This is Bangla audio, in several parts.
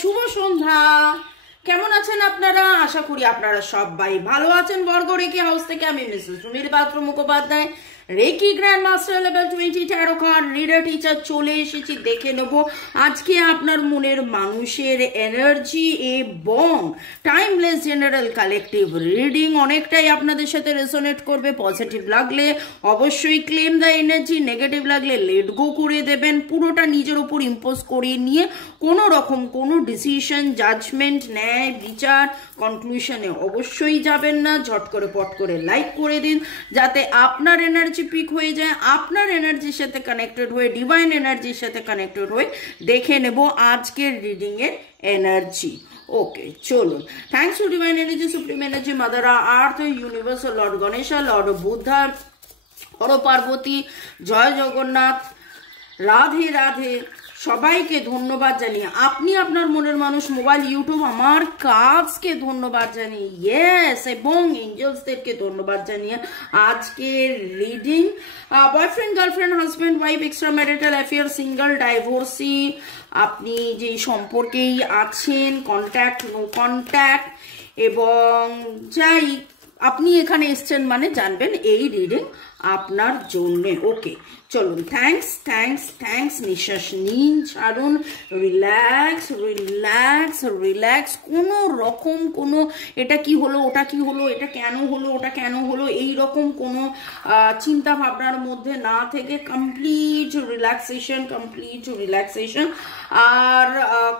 শুভ সন্ধ্যা। কেমন আছেন আপনারা? আশা করি আপনারা সবাই ভালো আছেন। বর্গ রেকি হাউস থেকে আমি Mrs Sunil Patra Mukhopadhyay, Reiki grand master level 20 tarot card reader teacher চলে এসেছি। দেখে নেব আজকে আপনার মনের মানুষের এনার্জি এবং টাইমলেস জেনারেল কালেকটিভ রিডিং অনেকটাই আপনাদের সাথে রেজোনেট করবে। পজিটিভ লাগলে অবশ্যই ক্লেম দ্য এনার্জি, নেগেটিভ লাগলে লেট গো করে দেবেন। পুরোটা নিজের উপর ইম্পোজ করে নিয়ে কোনো রকম কোনো ডিসিশন, জাজমেন্ট, ন্যায় বিচার, কনক্লুশনে অবশ্যই যাবেন না। ঝট করে পট করে লাইক করে দিন যাতে আপনার এনার্জি পিক হয়ে যায়। আপনার এনার্জির সাথে কানেক্টেড হয়ে, ডিভাইন এনার্জির সাথে কানেক্টেড হয়ে দেখে নেব আজকের রিডিং এর এনার্জি। ওকে, চলুন। Thanks to divine energy, supreme energy, mother earth, universe, lord Ganesha, lord Buddha, Har Parvati, জয় জগন্নাথ, রাধে রাধে। সবাইকে ধন্যবাদ জানিয়ে আপনি আপনার মনের মানুষ মোবাইল, ইউটিউব, আমার কাজকে ধন্যবাদ জানিয়ে, ইয়েস, এবং এঞ্জেলসদেরকে ধন্যবাদ জানিয়ে আজকের reading boyfriend, girlfriend, husband, wife, extra marital affair, single, divorcee, আপনি যে সম্পর্কেই আছেন, কন্ট্যাক্ট, নো কন্ট্যাক্ট, এবং যাই আপনি এখানে এসছেন মানে জানবেন এই রিডিং আপনার জন্যে। ওকে, চলুন। Thanks thanks thanks. নিঃশ্বাস নিন, ছাড়ুন, রিল্যাক্স রিল্যাক্স রিল্যাক্স। কোনো রকম কোনো এটা কি হলো, ওটা কি হলো, এটা কেন হলো, ওটা কেন হলো, এই রকম কোনো চিন্তা ভাবনার মধ্যে না থেকে কমপ্লিট রিল্যাক্সেশন, কমপ্লিট রিল্যাক্সেশন। আর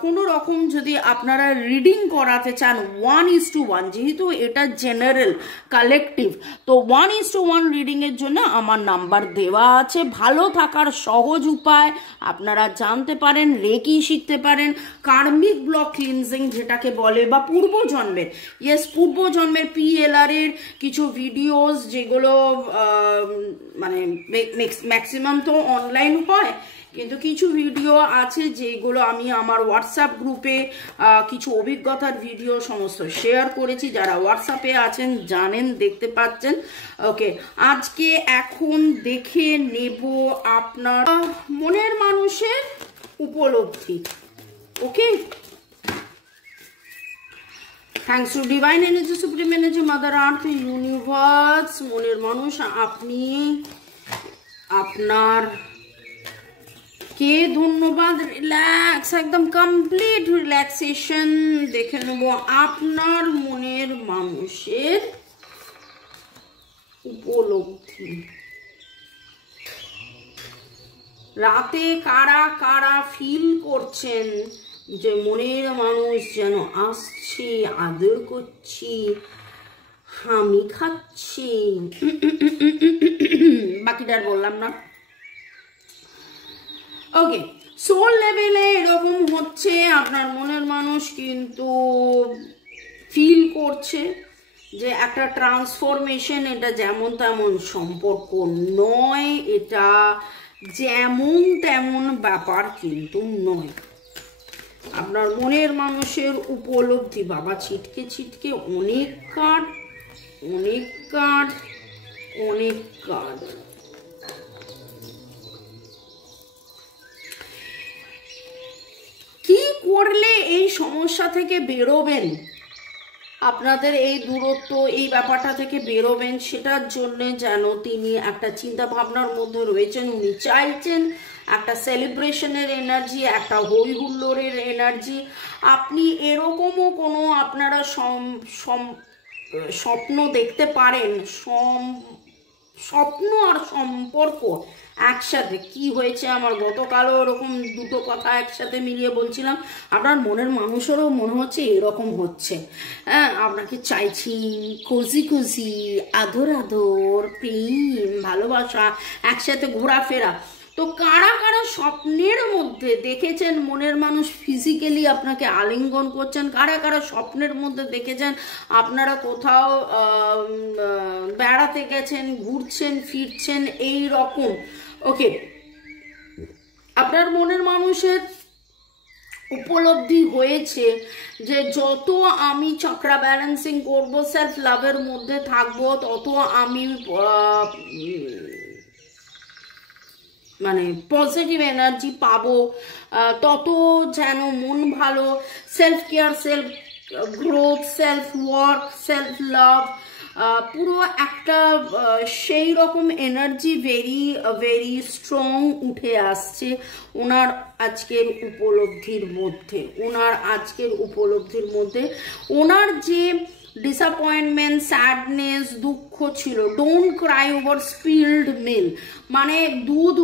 কোনো রকম যদি আপনারা রিডিং করাতে চান 1:1, যেহেতু এটা জেনারেল কালেকটিভ, তো 1:1 রিডিং এর জন্য আমার নাম্বার দেওয়া আছে। ভালো থাকার সহজ উপায় আপনারা জানতে পারেন, রেকি শিখতে পারেন, কার্মিক ব্লক ক্লিনজিং যেটাকে বলে, বা পূর্বজন্মের, ইয়েস, পূর্বজন্মের PLR এর কিছু ভিডিওস যেগুলো মানে ম্যাক্সিমাম তো অনলাইন হয়, কিন্তু কিছু ভিডিও আছে যেগুলো আমি আমার হোয়াটসঅ্যাপ গ্রুপে কিছু অভিজ্ঞতার ভিডিও সমস্ত শেয়ার করেছি। যারা হোয়াটসঅ্যাপে আছেন জানেন, দেখতে পাচ্ছেন। ওকে, আজকে এখন দেখে নেব আপনার মনের মানুষের উপলব্ধি। Okay, thanks to divine energy, supreme energy, mother earth, universe. মনের মানুষ, আপনি আপনার কে ধন্যবাদ। রিল্যাক্স, একদম কমপ্লিট রিল্যাক্সেশন। দেখে নেব আপনার মনের মানুষের উপলব্ধি। রাতে কারা কারা ফিল করছেন যে মনের মানুষ যেন আসছে, আদর করছি, হামি খাচ্ছি, বাকিটা আর বললাম না। ওকে, সোল লেভেলে এরকম হচ্ছে আপনার মনের মানুষ কিন্তু ফিল করছে যে একটা ট্রান্সফরমেশন, এটা যেমন তেমন সম্পর্ক নয়, এটা যেমন তেমন ব্যাপার কিন্তু নয়। আপনার মনের মানুষের উপলব্ধি, বাবা ছিটকে ছিটকে অনেক কার্ড, অনেক কার্ড, অনেক কার্ড। কি করলে এই সমস্যা থেকে বেরোবেন, আপনাদের এই দূরত্ব, এই ব্যাপারটা থেকে বেরোবেন, সেটার জন্য যেন তিনি একটা চিন্তা ভাবনার মধ্যে রয়েছেন। উনি চাইছেন একটা সেলিব্রেশনের এনার্জি, একটা হই হুল্লোড়ের এনার্জি। আপনি এরকমও কোনো আপনারা স্বপ্ন দেখতে পারেন, স্বপ্ন আর সম্পর্ক একসাথে। কি হয়েছে আমার, গতকালও এরকম দুটো কথা একসাথে মিলিয়ে বলছিলাম। আপনার মনের মানুষেরও মনে হচ্ছে এরকম হচ্ছে। হ্যাঁ, আপনাকে চাইছি, খুশি খুশি, আদর আদর, প্রেম, ভালোবাসা, একসাথে ঘোরাফেরা। তো কারা কারা স্বপ্নের মধ্যে দেখেছেন মনের মানুষ ফিজিক্যালি আপনাকে আলিঙ্গন করছেন, কারা কারা স্বপ্নের মধ্যে দেখেছেন আপনারা কোথাও বেড়াতে গেছেন, ঘুরছেন, ফিরছেন, এই রকম। ওকে, আপনার মনের মানুষের উপলব্ধি হয়েছে যে যত আমি চক্রা ব্যালেন্সিং করব, সেলফ লাভের মধ্যে থাকবো, তত আমি মানে পজিটিভ এনার্জি পাবো, তত যেন মন ভালো, self care, self growth, self work, self love, পুরো একটা সেই রকম এনার্জি ভেরি ভেরি স্ট্রং উঠে আসছে ওনার আজকের উপলব্ধির মধ্যে। ওনার যে ডিসঅ্যাপয়েন্টমেন্ট, স্যাডনেস, দুঃখ ছিল, don't Cry over spelled milk, মানে দুধ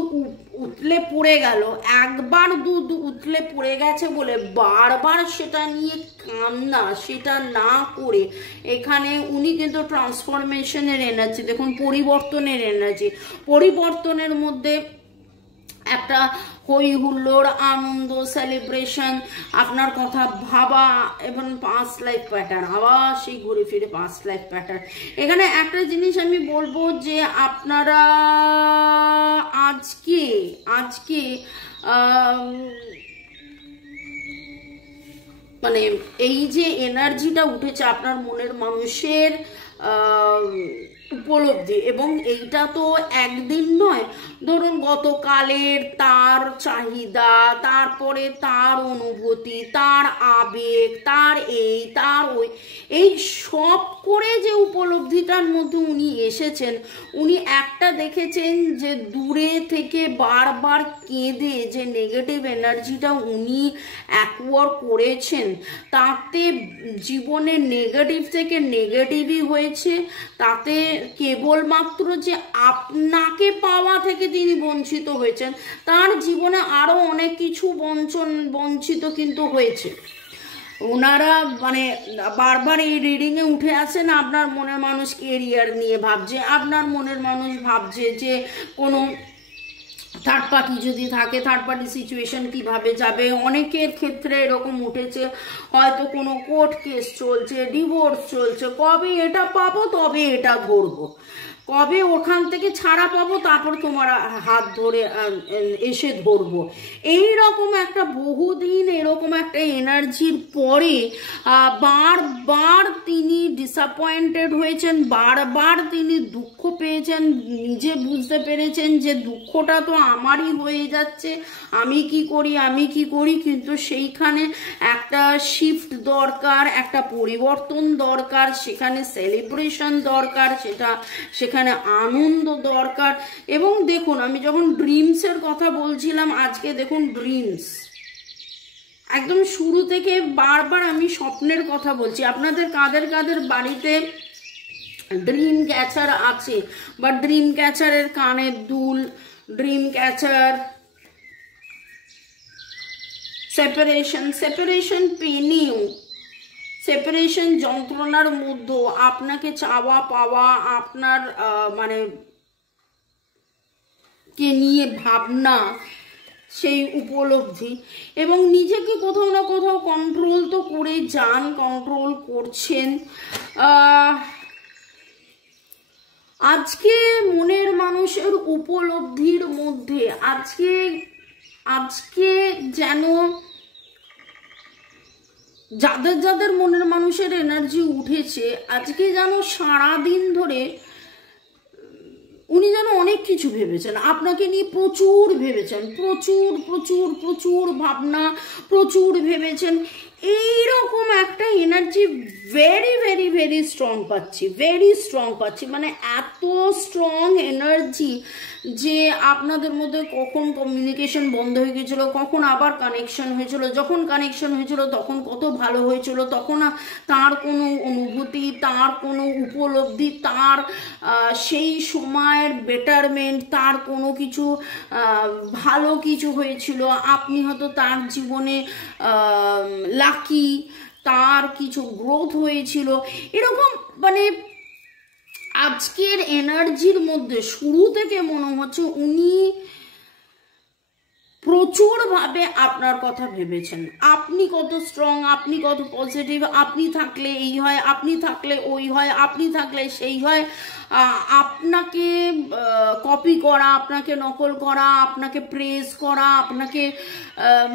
উতলে পড়ে গেল, একবার দুধ উতলে পড়ে গেছে বলে বারবার সেটা নিয়ে কান্না, সেটা না করে এখানে উনি কিন্তু ট্রান্সফরমেশনের এনার্জি, দেখুন পরিবর্তনের এনার্জি, পরিবর্তনের মধ্যে একটা হই হুল্লোড়, আনন্দ, সেলিব্রেশন, আপনার কথা ভাবা এবং পাস্ট লাইফ প্যাটার্ন, আবার সেই ঘুরে ফিরে পাস্ট লাইফ প্যাটার্ন। এখানে একটা জিনিস আমি বলবো যে আপনারা আজকে মানে এই যে এনার্জিটা উঠেছে আপনার মনের মানুষের উপলব্ধি, এবং এইটা তো একদিন নয়, ধরুন গতকালের তার চাহিদা, তারপরে তার অনুভূতি, তার আবেগ, তার এই তার ওই, এই সব করে যে উপলব্ধিটার মধ্যে উনি এসেছেন, উনি একটা দেখেছেন যে দূরে থেকে বারবার কেঁদে যে নেগেটিভ এনার্জিটা উনি অ্যাকোয়ার করেছেন, তাতে জীবনে নেগেটিভ থেকে নেগেটিভই হয়েছে, তাতে কেবলমাত্র যে আপনাকে পাওয়া থেকে তিনি বঞ্চিত হয়েছেন, তার জীবনে আরো অনেক কিছু বঞ্চিত কিন্তু হয়েছে। ওনারা মানে বারবার এই রিডিংয়ে উঠে আসেন আপনার মনের মানুষ কেরিয়ার নিয়ে ভাবছে, আপনার মনের মানুষ ভাবছে যে কোনো থার্ড পার্টি যদি থাকে, থার্ড পার্টি সিচুয়েশন কিভাবে যাবে। অনেকের ক্ষেত্রে এরকম উঠেছে, হয়তো কোনো কোর্ট কেস চলছে, ডিভোর্স চলছে, কবে এটা পাবো তবে এটা ধরবো, কবে ওখান থেকে ছাড়া পাবো তারপর তোমার হাত ধরে এসে ধরবো, এই রকম একটা বহুদিন এরকম একটা এনার্জির পরে বারবার তিনি ডিসঅ্যাপয়েন্টেড হয়েছেন, বারবার তিনি দুঃখ পেয়েছেন, নিজে বুঝতে পেরেছেন যে দুঃখটা তো আমারই হয়ে যাচ্ছে, আমি কি করি, কিন্তু সেইখানে একটা শিফট দরকার, একটা পরিবর্তন দরকার, সেখানে সেলিব্রেশন দরকার, সেখানে আনন্দ দরকার। এবং দেখুন আমি যখন ড্রিমসের কথা বলছিলাম, আজকে দেখুন ড্রিমস একদম শুরু থেকে বারবার আমি স্বপ্নের কথা বলছি। আপনাদের কাদের কাদের বাড়িতে ড্রিম ক্যাচার আছে, বা ড্রিম ক্যাচারের কানের দুল, dream catcher, separation paining, separation যন্ত্রণার মধ্যে আপনাকে চাওয়া পাওয়া, আপনার মানে কে নিয়ে ভাবনা, সেই উপলব্ধি, এবং নিজেকে কোথাও না কোথাও কন্ট্রোল তো করে যান, কন্ট্রোল করছেন। আজকে মনের মানুষের উপলব্ধির মধ্যে আজকে যেন যাদের মনের মানুষের এনার্জি উঠেছে, আজকে যেন সারাদিন ধরে উনি যেন অনেক কিছু ভেবেছেন, আপনাকে নিয়ে প্রচুর ভেবেছেন, প্রচুর ভাবনা, প্রচুর ভেবেছেন, এইরকম একটা এনার্জি ভেরি স্ট্রং পাচ্ছি, মানে এত স্ট্রং এনার্জি যে আপনাদের মধ্যে কখন কমিউনিকেশন বন্ধ হয়ে গেছিল, কখন আবার কানেকশন হয়েছিল, যখন কানেকশন হয়েছিল তখন কত ভালো হয়েছিল, তখন তার কোনো অনুভূতি, তার কোনো উপলব্ধি, তার সেই সময়ের বেটারমেন্ট, তার কোনো কিছু ভালো কিছু হয়েছিল, আপনি হয়তো তার জীবনে লাকি, তার কিছু গ্রোথ হয়েছিল, এরকম মানে আজকের এনার্জির মধ্যে শুরু থেকে মনে হচ্ছে উনি প্রচুর ভাবে আপনার কথা ভেবেছেন, আপনি কত স্ট্রং, আপনি কত পজিটিভ, আপনি থাকলে এই হয়, আপনি থাকলে ওই হয়, আপনি থাকলে সেই হয়, আপনাকে কপি করা, আপনাকে নকল করা, আপনাকে প্রেজ করা, আপনাকে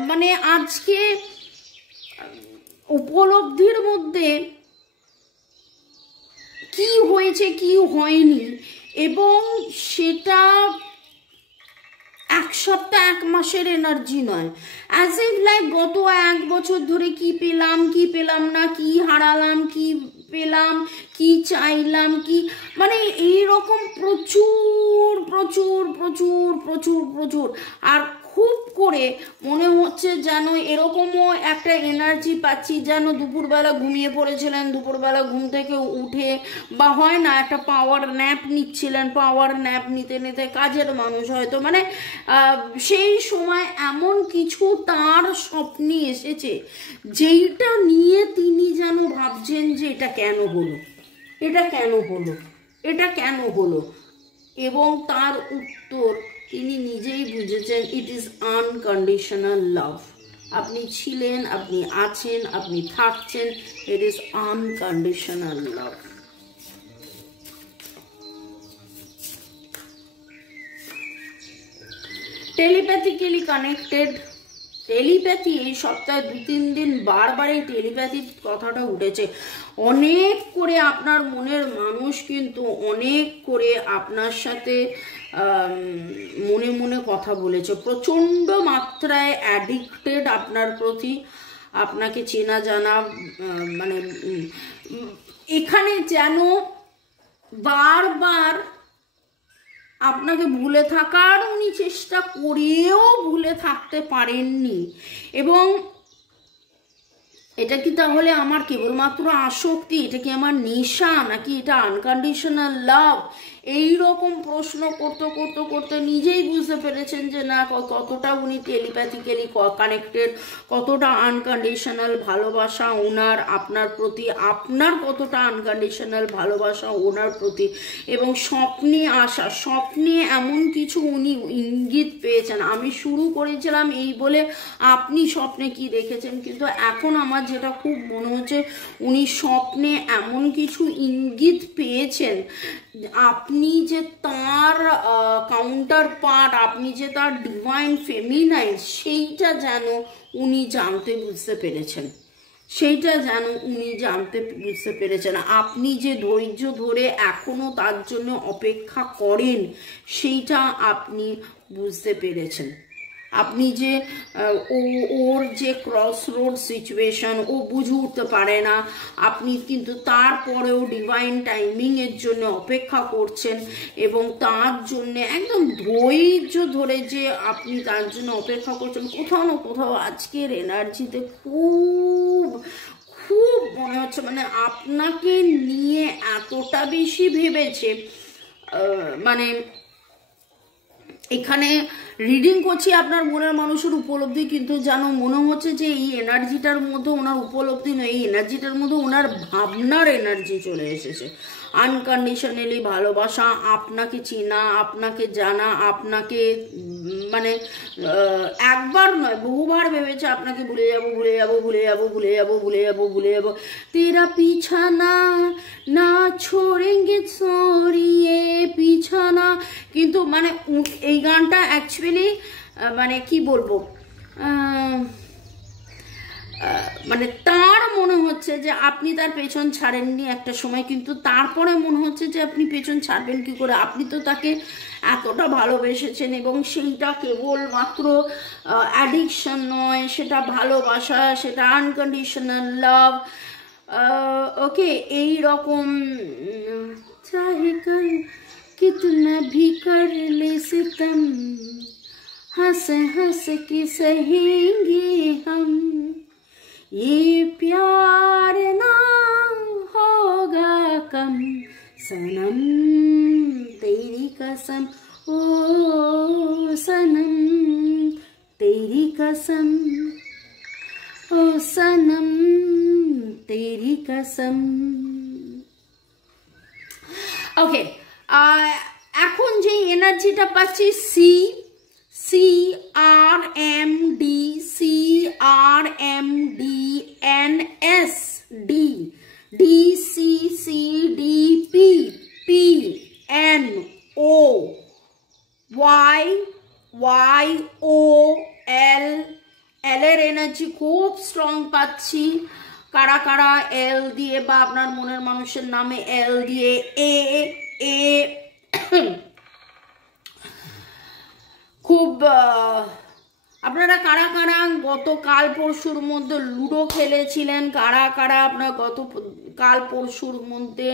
মানে আজকে উপলব্ধির মধ্যে কি হয়েছে কি হয়নি, এবং সেটা এক সপ্তাহ এক মাসের এনার্জি নয়, অ্যাজ ইফ লাইক গত এক বছর ধরে কি পেলাম না, কি হারালাম, কি পেলাম, কি চাইলাম, কি মানে এইরকম প্রচুর প্রচুর প্রচুর প্রচুর প্রচুর। আর খুব করে মনে হচ্ছে যেন এরকমও একটা এনার্জি পাচ্ছি যেন দুপুরবেলা ঘুমিয়ে পড়েছিলেন, দুপুরবেলা ঘুম থেকে উঠে বা হয় না একটা পাওয়ার ন্যাপ নিচ্ছিলেন, পাওয়ার ন্যাপ নিতে নিতে কাজের মানুষ হয়তো মানে সেই সময় এমন কিছু তার স্বপ্নে এসেছে যেইটা নিয়ে তিনি যেন ভাবছেন যে এটা কেন হলো, এটা কেন হলো, এটা কেন হলো, এবং তার উত্তর তিনি নিজেই বুঝেছেন, ইট ইজ আনকন্ডিশনাল লাভ। আপনি ছিলেন, আপনি আছেন, আপনি থাকছেন, it is unconditional love. Telepathically connected, telepathy এই সপ্তাহে 2-3 দিন বারবার এই টেলিপ্যাথির কথাটা উঠেছে। অনেক করে আপনার মনের মানুষ কিন্তু অনেক করে আপনার সাথে মনে মনে কথা বলেছে, প্রচণ্ড মাত্রায় অ্যাডিক্টেড আপনার প্রতি, আপনাকে চেনা জানা মানে এখানে যেন বারবার আপনাকে ভুলে থাকার উনি চেষ্টা করেও ভুলে থাকতে পারেননি। এবং এটা কি তাহলে আমার কেবলমাত্র আসক্তি, এটা কি আমার নেশা, নাকি এটা আনকন্ডিশনাল লাভ? এই রকম প্রশ্ন করতে করতে করতে নিজেই বুঝতে পেরেছেন যে না, কতটা উনি টেলিপ্যাথিক্যালি কানেক্টেড, কতটা আনকন্ডিশনাল ভালোবাসা ওনার আপনার প্রতি, আপনার কতটা আনকন্ডিশনাল ভালোবাসা ওনার প্রতি। এবং স্বপ্নে আসা, স্বপ্নে এমন কিছু উনি ইঙ্গিত পেয়েছেন। আমি শুরু করেছিলাম এই বলে আপনি স্বপ্নে কি দেখেছেন, কিন্তু এখন আমার যেটা খুব মনে হচ্ছে উনি স্বপ্নে এমন কিছু ইঙ্গিত পেয়েছেন, আপনি যে তার কাউন্টার পার্ট, আপনি যে তার ডিভাইন ফেমিনাইন, সেইটা যেন উনি জানতে বুঝতে পেরেছেন, সেইটা যেন উনি জানতে বুঝতে পেরেছেন। আপনি যে ধৈর্য ধরে এখনো তার জন্য অপেক্ষা করেন সেইটা আপনি বুঝতে পেরেছেন। আপনি যে ওর যে ক্রস রোড সিচুয়েশন, ও বুঝে উঠতে পারে না, আপনি কিন্তু তারপরেও ডিভাইন টাইমিংয়ের জন্য অপেক্ষা করছেন এবং তার জন্য একদম ধৈর্য ধরে যে আপনি তার জন্য অপেক্ষা করছেন। কোথাও না কোথাও আজকের এনার্জিতে খুব খুব মনে হচ্ছে মানে আপনাকে নিয়ে এতটা বেশি ভেবেছে, মানে এখানে রিডিং করছি আপনার মনের মানুষের উপলব্ধি, কিন্তু যেন মনে হচ্ছে যে এই এনার্জিটার মধ্যে ওনার উপলব্ধি নয়, এই এনার্জিটার মধ্যে ওনার ভাবনার এনার্জি চলে এসেছে। আনকন্ডিশনালি ভালোবাসা, আপনাকে চেনা, আপনাকে জানা, আপনাকে মানে একবার নয় বহুবার ভেবেছে আপনাকে ভুলে যাব, ভুলে যাব, ভুলে যাব, ভুলে যাব, ভুলে যাব, ভুলে যাব, তেরা পিছানা না ছোড়েঙ্গে সরিয়ে পিছানা। কিন্তু মানে এই গানটা অ্যাকচুয়ালি মানে কি বলবো, মানে তার মনে হচ্ছে যে আপনি তার পেছন ছাড়েননি একটা সময়, কিন্তু তারপরে মনে হচ্ছে যে আপনি পেছন ছাড়বেন কি করে, আপনি তো তাকে এতটা ভালোবেসেছেন। এবং সেইটা কেবলমাত্র অ্যাডিকশন নয়, সেটা ভালোবাসা, সেটা আনকন্ডিশনাল লাভ। ওকে, এই রকম চাহে কর कितना भी कर ले सितम, हंस हंस के सहेंगे हम, ये प्यार ना होगा कम, सनम तेरी कसम, ओ सनम तेरी कसम, ओ सनम तेरी कसम। ओके, এখন যে এনার্জিটা পাচ্ছি CRMDNS DCCDPPNOYYOL, এর এনার্জি খুব স্ট্রং পাচ্ছি। কারা কারা এল দিয়ে বা আপনার মনের মানুষের নামে এল দিয়ে এ খুব আপনারা কারা কারা গত কাল পরশুর মধ্যে লুডো খেলেছিলেন, কারা কারা আপনারা গত কাল পরশুর মধ্যে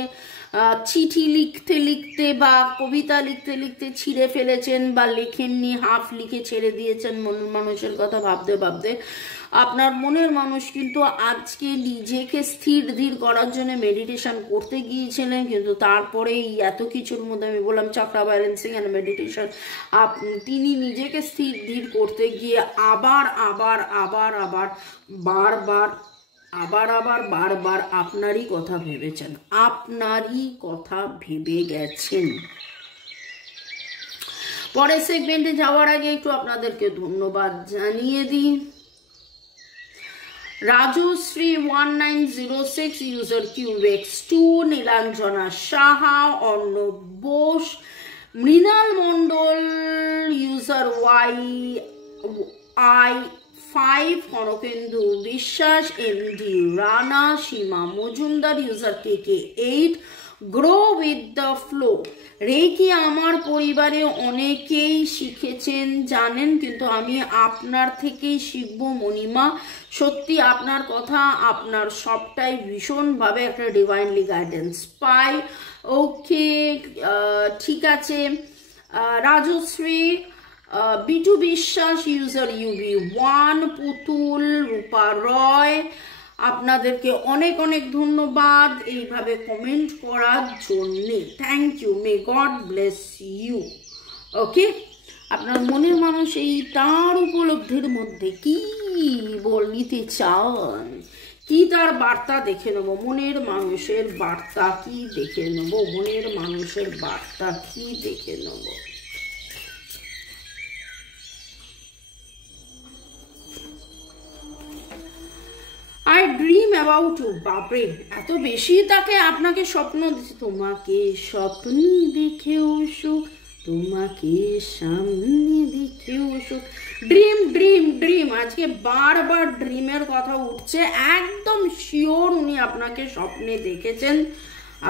চিঠি লিখতে লিখতে বা কবিতা লিখতে লিখতে ছিঁড়ে ফেলেছেন বা লেখেননি, হাফ লিখে ছেড়ে দিয়েছেন মনের মানুষের কথা ভাবতে ভাবতে। আপনার মনের মানুষ কিন্তু আজকে নিজেকে স্থির ধীর করার জন্য মেডিটেশন করতে গিয়েছিলেন, কিন্তু তারপরে এই এত কিছুর মধ্যে আমি বললাম চাকরা ব্যালেন্সিং অ্যান্ড মেডিটেশন, তিনি নিজেকে স্থির ধীর করতে গিয়ে আবার আবার আবার আবার বারবার আবার আবার বারবার আপনারই কথা ভেবেছেন, আপনারই কথা ভেবে গেছেন। পরের সেগমেন্টে যাওয়ার আগে একটু আপনাদেরকে ধন্যবাদ জানিয়ে দিই। Rajashree 1906 user QX2, Nilanjana Saha, Arnab Bose, Mrinal Mondal user YI5, Kanakendu Biswas, MD Rana, Seema Majumdar user KK8, grow with the flow. Reiki আমার পরিবারে অনেকেই শিখেছেন জানেন, কিন্তু আমি আপনার থেকেই শিখবো মণিমা। সত্যি আপনার কথা, আপনার সবটাই ভীষণভাবে একটা ডিভাইনলি গাইডেন্স পাই। ওকে, ঠিক আছে। রাজশ্রী, বিটু বিশ্বাস ইউজার UB1, পুতুল, রূপা রয়, আপনাদেরকে অনেক অনেক ধন্যবাদ এইভাবে কমেন্ট করার জন্যে। Thank you, may God bless you. Okay, আপনার মনের মানুষ এই তার উপলব্ধির মধ্যে কি বলতে চান, কি তার বার্তা দেখে নেব, মনের মানুষের বার্তা কি দেখে নেব, মনের মানুষের বার্তা কি দেখে নেব। I dream about you, বাপরে এত বেশি তাকে আপনাকে স্বপ্ন দিচ্ছে, তোমাকে স্বপ্নে দেখেও সুখ, তোমাকে সামনে দেখেও সুখ। ড্রিম ড্রিম ড্রিম, আজকে বারবার ড্রিমের কথা উঠছে, একদম শিওর উনি আপনাকে স্বপ্নে দেখেছেন,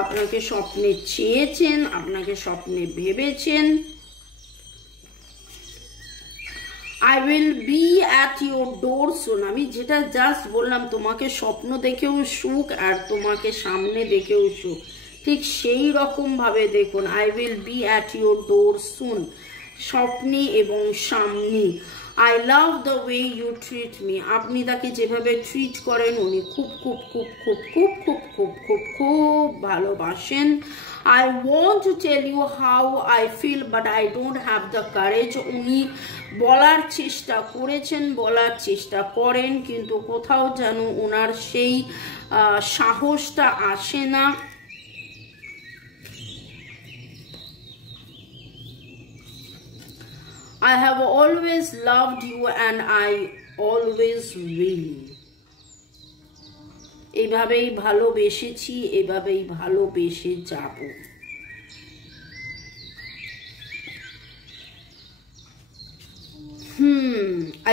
আপনাকে স্বপ্নে চেয়েছেন, আপনাকে স্বপ্নে ভেবেছেন। I will be at your door soon, আমি যেটা জাস্ট বললাম, তোমাকে স্বপ্ন দেখেও সুখ আর তোমাকে সামনে দেখেও সুখ, ঠিক সেই রকম ভাবে দেখুন। I will be at your door soon, স্বপ্নে এবং সামনে। I love the way you treat me, আপনি তাকে যেভাবে ট্রিট করেন উনি খুব খুব খুব খুব খুব খুব খুব খুব খুব ভালোবাসেন। I want to tell you how I feel but I don't have the courage, উনি বলার চেষ্টা করেছেন, বলার চেষ্টা করেন, কিন্তু কোথাও যেন ওনার সেই সাহসটা আসে না। I have always loved you and I always will, এইভাবেই ভালোবেসেছি, এভাবেই ভালোবেসে যাব।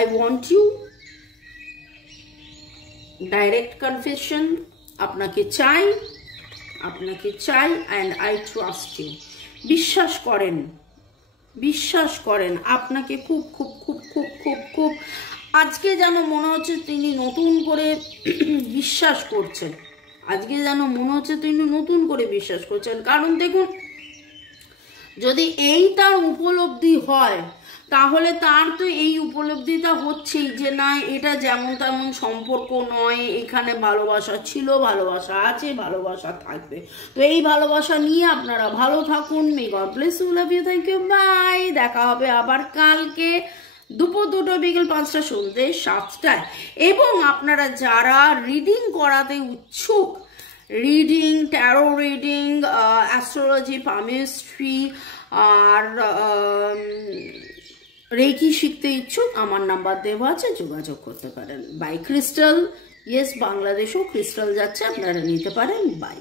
I want you, direct confession, আপনাকে চাই, আপনাকে চাই, and I trust you, বিশ্বাস করেন, বিশ্বাস করেন, আপনাকে খুব খুব খুব খুব খুব খুব আজকে যেন মনে হচ্ছে তিনি নতুন করে বিশ্বাস করছেন, আজকে যেন মনে হচ্ছে তিনি নতুন করে বিশ্বাস করছেন। কারণ দেখুন, যদি এই তার উপলব্ধি হয় তাহলে তার তো এই উপলব্ধিটা হচ্ছেই যে না, এটা যেমন তেমন সম্পর্ক নয়, এখানে ভালোবাসা ছিল, ভালোবাসা আছে, ভালোবাসা থাকবে। তো এই ভালোবাসা নিয়ে আপনারা ভালো থাকুন। May God bless you, love you, thank you, bye. দেখা হবে আবার কালকে দুপুর 2টা, বিকেল 5টা, সন্ধ্যে 7টায়। এবং আপনারা যারা রিডিং করাতে উৎসুক, reading, tarot reading, astrology, palmistry আর রেকি শিখতে ইচ্ছুক, আমার নাম্বার দেওয়া আছে, যোগাযোগ করতে পারেন। বাই। ক্রিস্টাল, ইয়েস, বাংলাদেশেও ক্রিস্টাল যাচ্ছে, আপনারা নিতে পারেন। বাই।